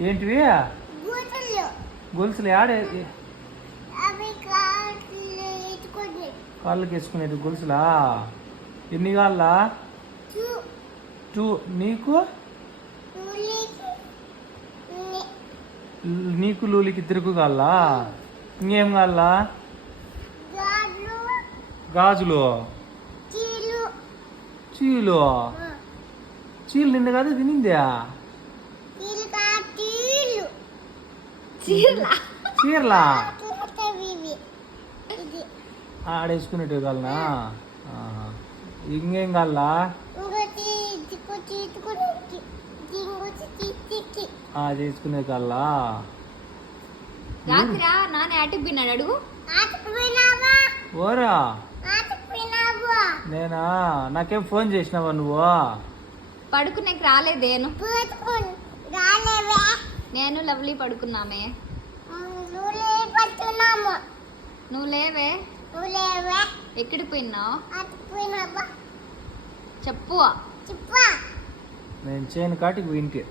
ఏంటివి గొలుసులు ఆడే కాళ్ళకి వేసుకునేవి గొలుసులా? ఎన్ని కాళ్ళ? 2. నీకు నీకు లూలికి ఇద్దరికి కాళ్ళ? ఇంకేం కాళ్ళ? గాజులు చీలు చీలు నిన్న కాదు తినిందా? చీరలా ఆడేసుకునేటివి కాలనా? ఇంకేం కాల్లా? చేసుకునే కాల్లా? అడుగు ఓరా నేనా? నాకేం ఫోన్ చేసినావా నువ్వు? పడుకునేకి రాలేదే? నేను లవ్లీ పడుకున్నామే. నువ్వు లేవే. ఎక్కడికి పోయినావు చెప్పు. నేను చేయను కాటికి పోయింటి.